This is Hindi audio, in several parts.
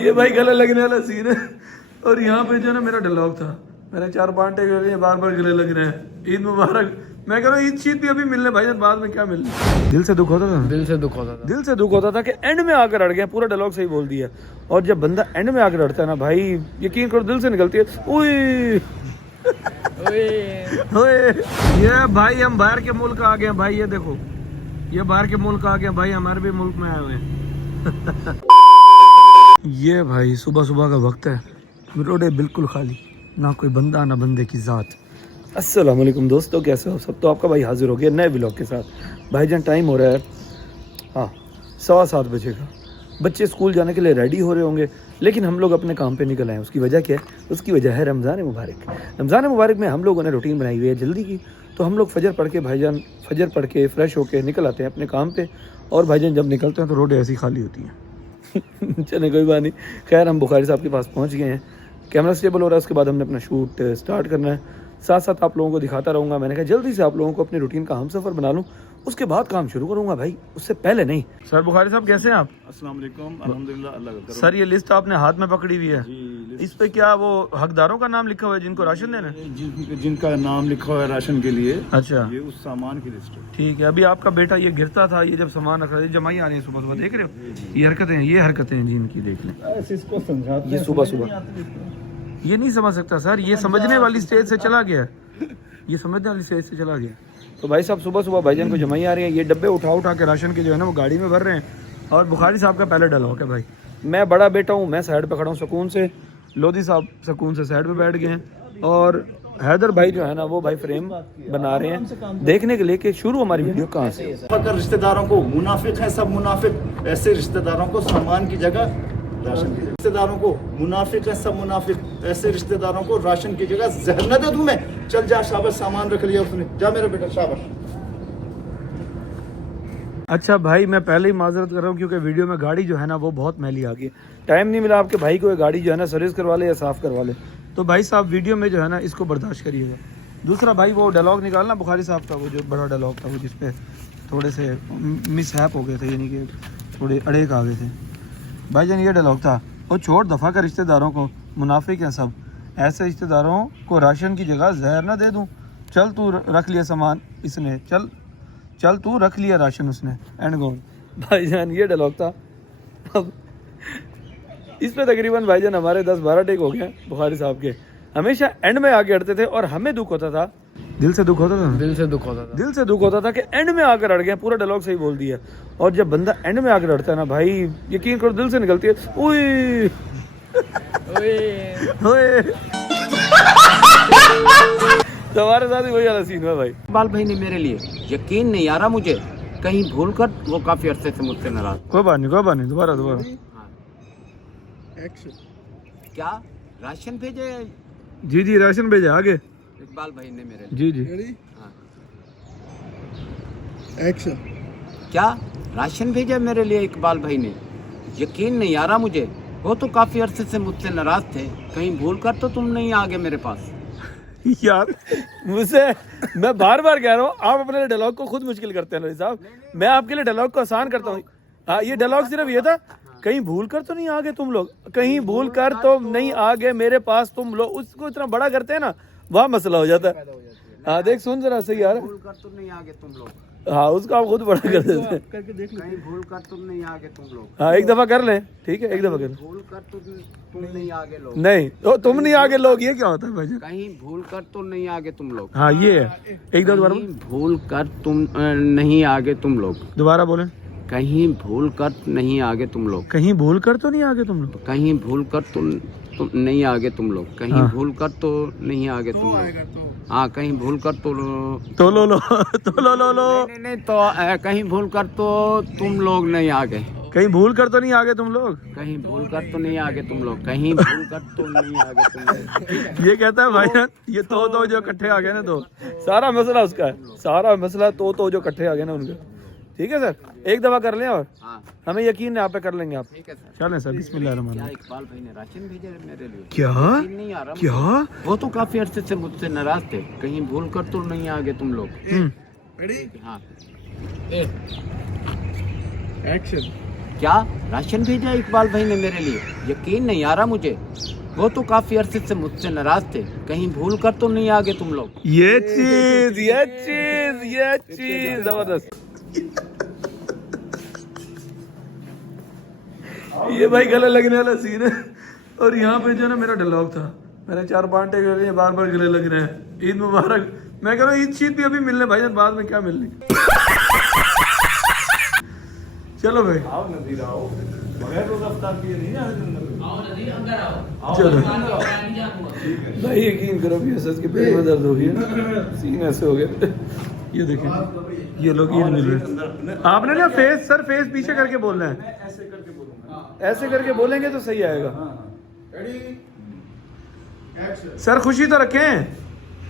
ये भाई गले लगने वाला सीन है। और यहाँ पे जो ना मेरा डायलॉग था, मैंने 4-5 टेक लगे, बार बार गले लग रहे हैं। ईद मुबारक। मैं कह रहा हूँ ईद शीद भी अभी मिलने भाई, बाद में क्या मिलने। दिल से दुख होता था, दिल से दुख होता था, दिल से दुख होता था कि एंड में आकर अड़ गए। पूरा डायलॉग सही बोल दिया। और जब बंदा एंड में आकर अड़ता है ना भाई, यकीन करो दिल से निकलती है उई ओए। ये भाई हम बाहर के मुल्क आ गए भाई, ये देखो ये बाहर के मुल्क आ गए भाई, हमारे भी मुल्क में आए हुए हैं। ये भाई सुबह सुबह का वक्त है, रोडें बिल्कुल खाली, ना कोई बंदा ना बंदे की ज़ात। अस्सलाम वालेकुम दोस्तों, कैसे हो सब। तो आपका भाई हाजिर हो गया नए व्लॉग के साथ। भाईजान टाइम हो रहा है 7:15 बजे का। बच्चे स्कूल जाने के लिए रेडी हो रहे होंगे, लेकिन हम लोग अपने काम पे निकल आए। उसकी वजह क्या है? उसकी वजह है रमज़ान मुबारक। रमज़ान मुबारक में हम लोगों ने रूटीन बनाई हुई है जल्दी की। तो हम लोग फजर पढ़ के भाईजान, फजर पढ़ के फ्रेश होके निकल आते हैं अपने काम पे। और भाईजान जब निकलते हैं तो रोडें ऐसी खाली होती हैं। चले कोई बात नहीं। खैर हम बुखारी साहब के पास पहुँच गए हैं, कैमरा स्टेबल हो रहा है। उसके बाद हमने अपना शूट स्टार्ट करना है। साथ साथ आप लोगों को दिखाता रहूँगा। मैंने कहा जल्दी से आप लोगों को अपनी रूटीन का हम सफ़र बना लूँ, उसके बाद काम शुरू करूँगा भाई, उससे पहले नहीं। सर बुखारी साहब कैसे हैं आप? अस्सलाम वालेकुम, अल्हम्दुलिल्लाह, अल्लाह का करम। सर ये लिस्ट आपने हाथ में पकड़ी हुई है, इस पे क्या वो हकदारों का नाम लिखा हुआ है जिनको राशन देना है? जिनका नाम लिखा हुआ है राशन के लिए, अच्छा ये उस सामान की लिस्ट है। ठीक है। अभी आपका बेटा ये गिरता था, ये जब सामान रख रहा है, जमाई आ रही है सुबह सुबह, देख रहे हो ये हरकतें हैं जी इनकी, देख लें। इसको समझाते ये सुबह सुबह ये नहीं समझ सकता सर, ये समझने वाली स्टेज से चला गया, ये समझने वाली स्टेज से चला गया। तो भाई साहब सुबह सुबह भाईजान को जमाई आ रही है। ये डब्बे उठा के राशन के जो है ना वो गाड़ी में भर रहे हैं। और बुखारी साहब का पहले डायलॉग है भाई, मैं बड़ा बेटा हूँ, मैं साइड पे खड़ा हूँ सुकून से। लोधी साहब सुकून से साइड पे बैठ गए हैं। और हैदर भाई जो है ना वो भाई फ्रेम बना रहे हैं, देखने के लिए कि शुरू हमारी वीडियो कहाँ से। अगर रिश्तेदारों को मुनाफिक हैं, सब मुनाफिक, ऐसे रिश्तेदारों को सामान की जगह राशन की जगह, रिश्तेदारों को मुनाफिक है, सब मुनाफिक, ऐसे रिश्तेदारों को राशन की जगह जहर न दे दूं मैं। चल जा शाबाश, सामान रख लिया उसने, जा मेरा बेटा शाबाश। अच्छा भाई मैं पहले ही माजरत कर रहा हूँ क्योंकि वीडियो में गाड़ी जो है ना वो बहुत मैली आ गई। टाइम नहीं मिला आपके भाई को ये गाड़ी जो है ना सर्विस करवा ले या साफ़ करवा ले। तो भाई साहब वीडियो में जो है ना इसको बर्दाश्त करिएगा। दूसरा भाई वो डायलॉग निकालना बुखारी साहब का, वो जो बड़ा डायलॉग था वो जिसपे थोड़े से मिसहैप हो गए थे, यानी कि थोड़े अड़ेक आ गए थे। भाईजान ये डायलॉग था, वो छोड़ दफ़ा कर रिश्तेदारों को, मुनाफिक हैं सब, ऐसे रिश्तेदारों को राशन की जगह जहर ना दे दूँ। चल तू रख लिया सामान इसने, चल तू रख लिया राशन उसने, एंड गोन। भाईजान ये डायलॉग था। अब इस पे तकरीबन भाईजान हमारे 10-12 टेक हो गए बुखारी साहब के। हमेशा एंड में आके अड़ते थे और हमें दुख होता था, दिल से दुख होता था, दिल से दुख होता था, दिल से दुख होता था कि एंड में आकर अड़ गए। पूरा डायलॉग सही बोल दिया। और जब बंदा एंड में आकर अड़ता है ना भाई, यकीन करो दिल से निकलती है उई ओए। तो हमारे साथ ही वही वाला सीन है भाई। इकबाल भाई ने मेरे लिए यकीन नहीं आ रहा मुझे, कहीं भूल कर वो काफी अरसे से मुझसे नाराज। कोई बात नहीं, दोबारा क्या राशन भेजे? जी राशन भेजा आगे इकबाल भाई ने मेरे लिए। जी हाँ। एक्शन। क्या राशन भेजा मेरे लिए इकबाल भाई ने? यकीन नहीं आ रहा मुझे, वो तो काफी अरसे से मुझसे नाराज थे, कहीं भूल कर तो तुम नहीं आ गए मेरे पास। यार मुझसे मैं बार बार कह रहा हूँ, आप अपने डायलॉग को खुद मुश्किल करते हैं साहब। मैं आपके लिए डायलॉग को आसान करता हूँ। हाँ ये डायलॉग सिर्फ ये था, कहीं भूल कर तो नहीं आ गए तुम लोग, कहीं भूल कर तो नहीं आ गए मेरे पास तुम लोग। उसको इतना बड़ा करते हैं ना, वहाँ मसला हो जाता है। हाँ देख सुन जरा सही यार, भूल कर तुम नहीं आ गए तुम लोग। हाँ उसको आप खुद बड़ा कर देते हैं। कहीं भूल कर तुम नहीं आ गए तुम लोग। हाँ एक दफा कर ले, ठीक है एक दफा कर। भूल कर तुम नहीं आ गए लोग। नहीं तो तुम नहीं आगे लोग, ये क्या होता है भाई? कहीं भूल कर तो नहीं आ गए तुम लोग। हाँ ये है, एक दो दोबारा भूल कर तुम नहीं आ गए तुम लोग। दोबारा बोले। कहीं भूल कर नहीं आ गए तुम लोग। कहीं भूल कर तो नहीं आगे तुम लोग। कहीं भूल कर तुम नहीं आ गए तुम लोग। कहीं भूल कर तो नहीं आ गए तुम लोग। हाँ कहीं भूल कर तो लो नहीं तो कहीं भूल कर तो तुम लोग नहीं आ गए। कहीं भूल कर तो नहीं आगे तुम लोग। कहीं भूल कर तो नहीं आ गए तुम लोग। कहीं भूल कर तो नहीं आ गए तुम लोग। ये कहता है भाई ये तो जो इकट्ठे आ गए ना, तो सारा मसला उसका है, सारा मसला तो जो इकट्ठे आ गए ना उनका। ठीक है सर, एक दफा कर लें और हमें यकीन है आप पे कर लेंगे आप। ठीक है सर। चलें सर, बिस्मिल्लाह। क्या इकबाल भाई ने राशन भेजा मेरे लिए? क्या नहीं आ रहा क्या? वो तो काफी अरसे से मुझसे नाराज थे, कहीं भूल कर तो नहीं आ गए तुम लोग। रेडी? हाँ एक्शन। क्या राशन भेजा इकबाल भाई ने मेरे लिए? यकीन नहीं आ रहा मुझे। वो तो काफी अरसे से मुझसे नाराज थे। कहीं भूल कर तो नहीं आ गए तुम लोग? ये चीज जबरदस्त। ये भाई गले लगने वाला सीन है। और यहाँ पे जो है ना मेरा डायलॉग था, मैंने 4-5 टेक लगे, बार बार गले लग रहे हैं। ईद मुबारक। मैं कह रहा हूँ ईद शीद भी अभी मिलने भाई, बाद में क्या मिलने। चलो भाई आओ नज़ीर आओ, बगैर रोज़ा इफ्तार किए नहीं जाने दूंगा। आओ नज़ीर अंदर आओ। चलो नहीं जाऊंगा। भाई यकीन करो भी एसएस के पेट में दर्द हो गया, सीन ऐसे हो गया। ये देखिए ये लोग ईद मिल रहे। आपने ना फेस पीछे करके बोलना है, ऐसे करके बोलूंगा। ऐसे करके बोलेंगे तो सही आएगा। सर खुशी तो रखें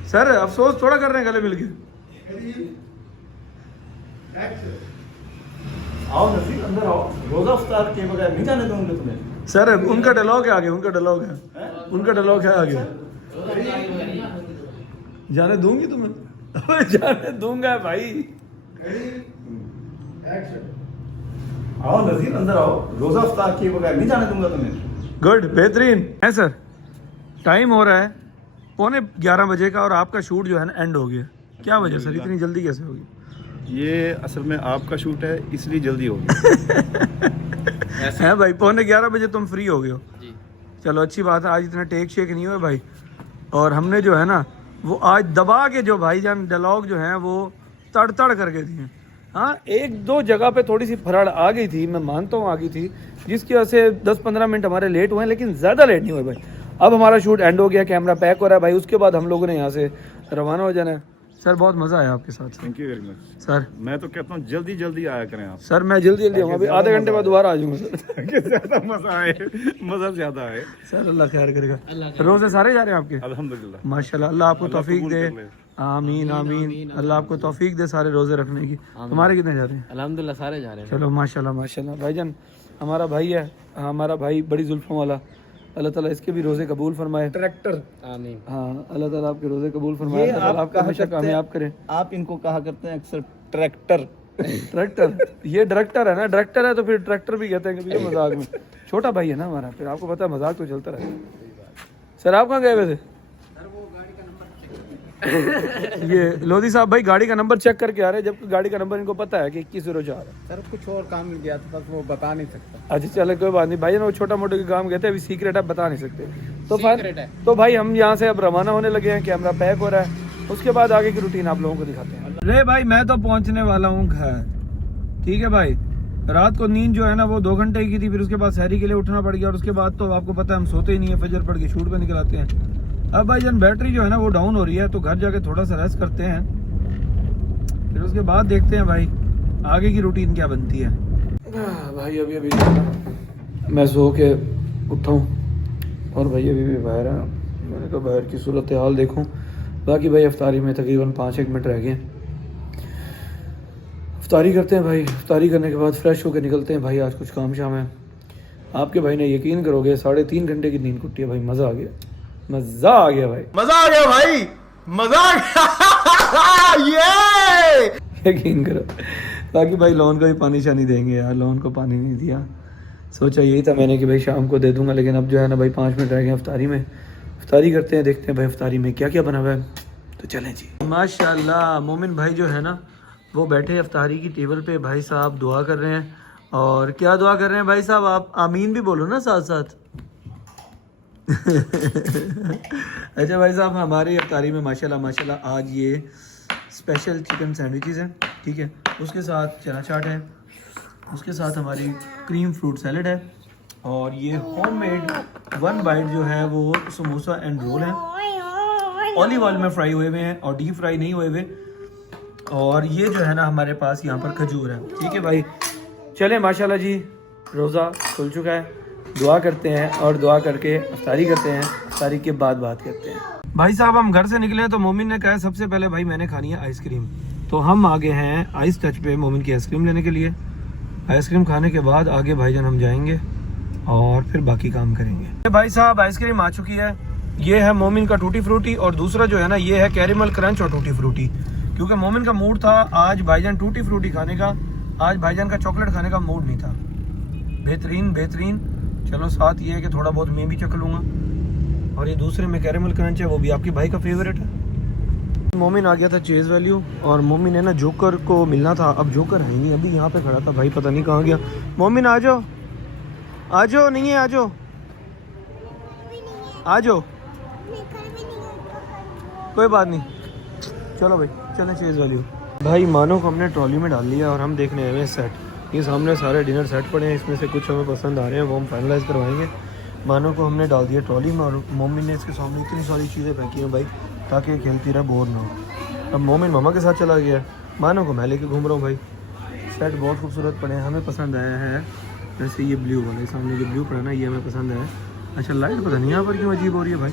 सर, अफसोस थोड़ा कर रहे हैं गले मिलके। आओ नज़ीर अंदर आओ, रोज़ा इफ्तार किए बगैर नहीं जाने दूंगा तुम्हें। सर उनका डायलॉग है आगे, उनका डायलॉग है आगे। जाने दूंगी तुम्हें? अबे जाने दूंगा भाई। आओ नज़ीर अंदर आओ, रोज़ा इफ्तार किए बगैर नहीं जाने दूंगा तुम्हें। गुड, बेहतरीन है सर। टाइम हो रहा है 11:15 बजे का और आपका शूट जो है ना एंड हो गया। क्या वजह सर, इतनी जल्दी कैसे होगी? ये असल में आपका शूट है इसलिए जल्दी हो गया। है भाई 11:15 बजे तुम फ्री हो गए हो। चलो अच्छी बात है, आज इतना टेक शेक नहीं हुआ भाई। और हमने जो है ना वो आज दबा के जो भाईजान डायलॉग जो है वो तड़ करके दिए। हाँ 1-2 जगह पे थोड़ी सी फराड़ आ गई थी, मैं मानता हूँ आ गई थी, जिसकी वजह से 10-15 मिनट हमारे लेट हुए हैं, लेकिन ज़्यादा लेट नहीं हुए भाई। अब हमारा शूट एंड हो गया, कैमरा पैक हो रहा है भाई, उसके बाद हम लोगों ने यहाँ से रवाना हो जाना है। सर बहुत मज़ा आया आपके साथ thank you very much sir. मैं तो कहता हूँ जल्दी आया करें आप। सर मैं जल्दी आऊँगा, अभी आधे घंटे बाद दोबारा आ जाऊँगा सर। ज़्यादा मज़ा ज़्यादा आए। सर अल्लाह खैर करेगा। रोज़े सारे जा रहे हैं आपके? अल्हम्दुलिल्लाह माशाल्लाह, अल्लाह आपको तौफीक दे। आमीन आमीन, अल्लाह आपको तौफीक दे सारे रोजे रखने की। तुम्हारे कितने जा रहे हैं? अल्हम्दुलिल्लाह सारे जा रहे हैं। चलो माशाल्लाह भाईजान, हमारा भाई है, हमारा भाई बड़ी जुल्फों वाला, अल्लाह ताला इसके भी रोजे कबूल फरमाए। ट्रैक्टर आमीन। हाँ अल्लाह ताला आपके रोजे कबूल फरमाए, अल्लाह ताला आपको हमेशा कामयाब करे। आप इनको कहा करते हैं अक्सर ट्रैक्टर। ये डायरेक्टर है ना, डायरेक्टर है तो फिर ट्रैक्टर भी कहते हैं कभी मजाक में। छोटा भाई है ना हमारा, फिर आपको पता है मजाक तो चलता रहता है। सर आप कहाँ गए वैसे? ये लोधी साहब भाई गाड़ी का नंबर चेक करके आ रहे हैं, जबकि गाड़ी का नंबर इनको पता है कि 2104 है। सर कुछ और काम मिल गया था, बस वो बता नहीं सकता। अच्छा चलो कोई बात नहीं भाई, वो छोटा मोटा के काम कहते हैं, अभी सीक्रेट है, बता नहीं सकते। तो भाई हम यहाँ से अब रवाना होने लगे हैं, कैमरा पैक हो रहा है, उसके बाद आगे की रूटीन आप लोगों को दिखाते हैं। अरे भाई मैं तो पहुँचने वाला हूँ घर, ठीक है भाई। रात को नींद जो है ना वो 2 घंटे की थी, फिर उसके बाद सहरी के लिए उठना पड़ गया, और उसके बाद तो आपको पता है हम सोते ही नहीं है, फजर पड़ के शूट पे निकल आते हैं। अब भाई जन बैटरी जो है ना वो डाउन हो रही है, तो घर जाके थोड़ा सा रेस्ट करते हैं, फिर उसके बाद देखते हैं भाई आगे की रूटीन क्या बनती है। भाई अभी मैं सो के उठा हूँ और भाई अभी भी बाहर है, मैंने कहा बाहर की सूरत हाल देखूँ। बाकी भाई अफ्तारी में तकरीबन 5-1 मिनट रह गए, अफ्तारी करते हैं भाई। अफ्तारी करने के बाद फ्रेश होकर निकलते हैं भाई, आज कुछ काम शाम है। आपके भाई ने यकीन करोगे 3.5 घंटे की नींद कुटी है भाई, मज़ा आ गया भाई, मज़ा आ गया भाई, मज़ा आ गया। ये यकीन करो। बाकी भाई लोन को भी पानी शानी देंगे यार, लोन को पानी नहीं दिया, सोचा यही था मैंने कि भाई शाम को दे दूंगा, लेकिन अब जो है ना भाई 5 मिनट रह गए अफ्तारी में। अफ्तारी करते हैं, देखते हैं भाई अफ्तारी में क्या क्या बना हुआ है, तो चलें जी। माशाल्लाह मोमिन भाई जो है ना वो बैठे अफ्तारी की टेबल पे, भाई साहब दुआ कर रहे हैं। और क्या दुआ कर रहे हैं भाई साहब? आप आमीन भी बोलो ना साथ साथ। अच्छा भाई साहब हमारी अफ्तारी में माशाल्लाह आज ये स्पेशल चिकन सैंडविचेस हैं, ठीक है, उसके साथ चना चाट है, उसके साथ हमारी क्रीम फ्रूट सैलड है, और ये होममेड 1 बाइट जो है वो समोसा एंड रोल है, ऑलिव ऑयल में फ्राई हुए हुए हैं और डीप फ्राई नहीं हुए हुए। और ये जो है ना हमारे पास यहाँ पर खजूर है, ठीक है भाई। चले माशाल्लाह जी, रोज़ा खुल चुका है, दुआ करते हैं और दुआ करके अफ्तारी करते हैं, अफ्तारी के बाद बात करते हैं। भाई साहब हम घर से निकले तो मोमिन ने कहा सबसे पहले भाई मैंने खानी है आइसक्रीम, तो हम आगे हैं आइस टच पे मोमिन की आइसक्रीम लेने के लिए। आइसक्रीम खाने के बाद आगे भाईजान हम जाएंगे और फिर बाकी काम करेंगे। भाई साहब आइसक्रीम आ चुकी है, ये है मोमिन का टूटी फ्रूटी, और दूसरा जो है ना ये है कैरेमल क्रंच और टूटी फ्रूटी, क्योंकि मोमिन का मूड था आज भाईजान टूटी फ्रूटी खाने का, आज भाईजान का चॉकलेट खाने का मूड नहीं था। बेहतरीन बेहतरीन। चलो साथ ये है कि थोड़ा बहुत मैं भी चख लूँगा। और ये दूसरे में कैरेमल क्रंच है, वो भी आपके भाई का फेवरेट है। मोमिन आ गया था चेज़ वैल्यू और मोमिन ने ना जोकर को मिलना था। अब जोकर है नहीं, अभी यहाँ पे खड़ा था भाई, पता नहीं कहाँ गया। मोमिन आ जाओ, आ जाओ, नहीं है, आ जाओ, आ जाओ, कोई बात नहीं। चलो भाई चलें चेज़ वैल्यू। भाई मानो को हमने ट्रॉली में डाल लिया और हम देखने आए हैं सेट। ये सामने सारे डिनर सेट पड़े हैं, इसमें से कुछ हमें पसंद आ रहे हैं, वो हम फाइनलाइज़ करवाएंगे। मानो को हमने डाल दिया ट्रॉली में और मोमिन ने इसके सामने इतनी सारी चीज़ें फेंकी हैं भाई, ताकि खेलती रहे, बोर ना हो। अब मोमिन मामा के साथ चला गया, मानो को मैं लेके घूम रहा हूँ भाई। सेट बहुत खूबसूरत पड़े हैं, हमें पसंद आया है। जैसे ये ब्लू वाला, सामने जो ब्लू पड़ा ना, ये हमें पसंद है। अच्छा लाइट पता नहीं यहाँ पर क्यों अजीब हो रही है भाई।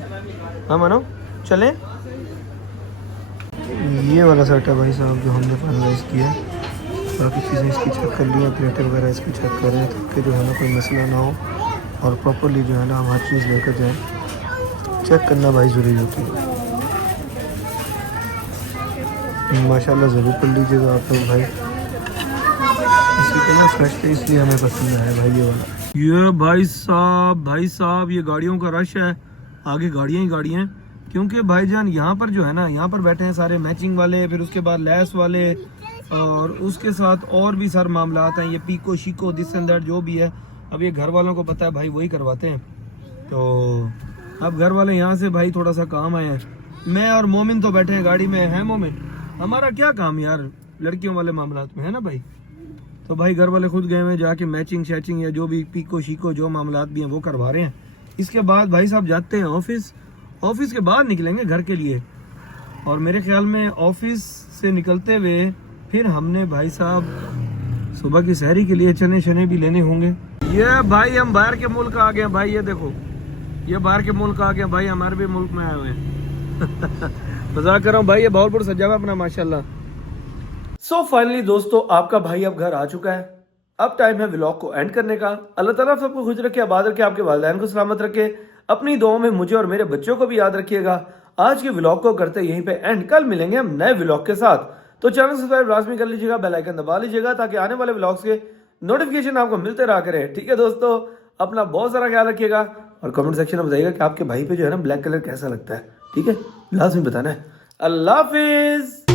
हाँ मानो चलें। ये वाला सेट है भाई साहब जो हमने फाइनलाइज़ किया। बाकी चीज़ें इसकी चेक कर ली हैं, प्लेटें वगैरह इसकी चेक कर रहे हैं ताकि जो है ना कोई मसला ना हो और प्रॉपरली जो है ना हम हर चीज़ लेकर जाएँ। चेक करना भाई ज़रूरी होती है। माशाल्लाह ज़रूर कर लीजिएगा आप लोग भाई। इसी को ना फ्रेश थे इसलिए हमें पसंद है भाई ये वाला। ये भाई साहब ये गाड़ियों का रश है, आगे गाड़ियाँ ही गाड़ियाँ हैं। क्योंकि भाईजान यहाँ पर जो है ना, यहाँ पर बैठे हैं सारे मैचिंग वाले, फिर उसके बाद लेस वाले और उसके साथ और भी सारे मामलात हैं। ये पीको शीको दिस एंड दैट जो भी है, अब ये घर वालों को पता है भाई, वही करवाते हैं। तो अब घर वाले यहाँ से भाई थोड़ा सा काम आए हैं। मैं और मोमिन तो बैठे हैं गाड़ी में, है मोमिन, हमारा क्या काम यार लड़कियों वाले मामलात में, है ना भाई। तो भाई घर वाले खुद गए हुए जाके मैचिंग शैचिंग या जो भी पीको शीको जो मामलात भी हैं वो करवा रहे हैं। इसके बाद भाई साहब जाते हैं ऑफिस, ऑफिस के बाद निकलेंगे घर के लिए। और मेरे ख्याल में ऑफिस से निकलते हुए फिर हमने भाई साहब सुबह की सहरी के लिए चने शने भी लेने होंगे। ये भाई हम बाहर के मुल्क आ गए हैं भाई, ये देखो ये बाहर के मुल्क आ गए भाई, हमारे भी मुल्क में आए हुए हैं। मजाक कर रहा हूँ भाई, ये बहुत सजा हुआ अपना माशाल्लाह। सो फाइनली दोस्तों आपका भाई अब घर आ चुका है। अब टाइम है व्लॉग को एंड करने का। अल्लाह ताला सबको खुश रखे, आबाद रखे, आपके वालिदैन को सलामत रखे। अपनी दुआओं में मुझे और मेरे बच्चों को भी याद रखिएगा। आज के व्लॉग को करते यहीं पे एंड, कल मिलेंगे हम नए व्लॉग के साथ। तो चैनल सब्सक्राइब लाजमी कर लीजिएगा, बेल आइकन दबा लीजिएगा ताकि आने वाले व्लॉग्स के नोटिफिकेशन आपको मिलते रहा करें। ठीक है दोस्तों, अपना बहुत सारा ख्याल रखिएगा और कमेंट सेक्शन में बताइएगा कि आपके भाई पे जो है ना ब्लैक कलर कैसा लगता है। ठीक है, लाजमी बताना है। अल्लाह हाफिज।